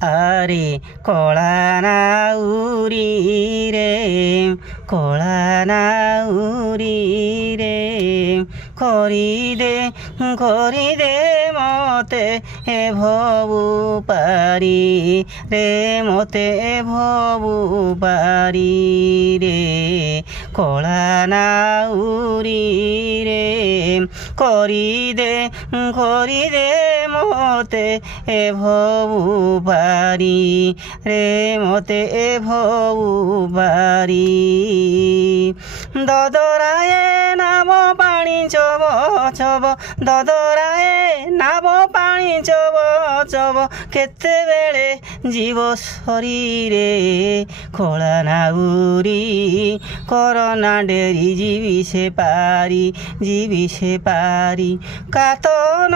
আরে কলা নাউরি রে, কলা নাউরি রে, করি দে মতে এ ভবু পারি রে, মতে এ ভবু পারি রে। কলা নাউরি রে, করি দে মতে এ ভবু পারি রে, মতে এ ভবু পারি। দদরায়ে নাব পাଣି চব চব, দদরায়ে নাব ପାଣି ଚବ ଚବ, କେତେବେଳେ ଯିବ ଶରୀରେ କଳା ନାଉରି କରନା ଡେରି, ଯିବି ସେ ପାରି କାତନ